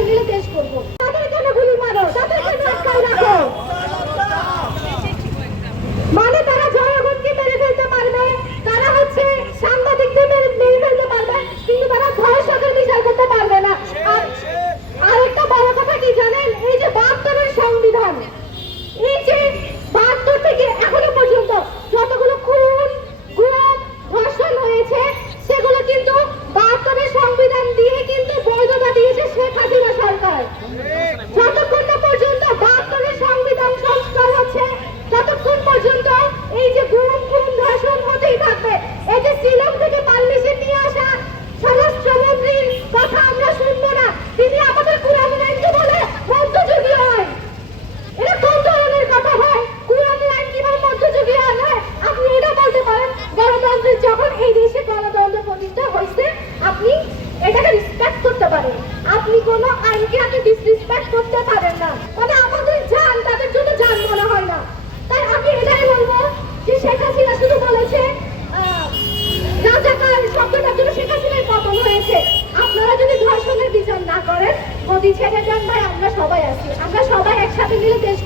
একসাথে মিলে দেশ করবো। তাদের কেন গুলি মারো, তাদের কেন আটকায় রাখো? মানে তারা জনগণকে মেরে ফেলতে পারবে, তারা হচ্ছে সাংবাদিকদের মেরে ফেলতে পারবে, কিন্তু তারা ধর্ষকের বিচার করতে পারবে না। আর একটা বড় কথা কি জানেন, এই যে 72-এর সংবিধান, এই যে 72 থেকে এখনো পর্যন্ত যতগুলো খুন গুম ধর্ষণ হয়েছে সেগুলো কিন্তু 72-এর সংবিধান দিয়ে কিন্তু বৈধতা দিয়েছে শেখ হাসিনা সরকার। যতক্ষণ না পর্যন্ত 72-এর সংবিধান সংস্কার হচ্ছে ততক্ষণ পর্যন্ত এই যে গুম খুন ধর্ষণ হতেই থাকবে। এই যে শিলং থেকে পারমিশন নিয়ে আসা স্বরাষ্ট্রমন্ত্রীর কথা আমরা শুনবো না, তিনি আমাদের কুরআন আইনকে বলে মধ্যযুগীয় আইন। এটা কোন ধরনের কথা হয়? কুরআন আইন কিভাবে মধ্যযুগীয় আইন হয়? আপনি এটা বলতে পারেন গণতন্ত্রের যখন এই দেশে গণতন্ত্র প্রতিষ্ঠা হয়েছে আপনি এটাকে রেসপেক্ট করতে পারেন, আপনি কোন আইনকে আপনি ডিসরেসপেক্ট করতে পারেন না। মানে আমাদের জান তাদের জন্য জান মনে হয় না। তাই আমি এটাই বলবো যে শেখ হাসিনা শুধু বলেছে রাজাকার শব্দটার জন্য শেখ হাসিনার পতন হয়েছে। আপনারা যদি ধর্ষণের বিচার না করেন, গদি ছেড়ে যান ভাই, আমরা সবাই আছি, আমরা সবাই একসাথে মিলে দেশ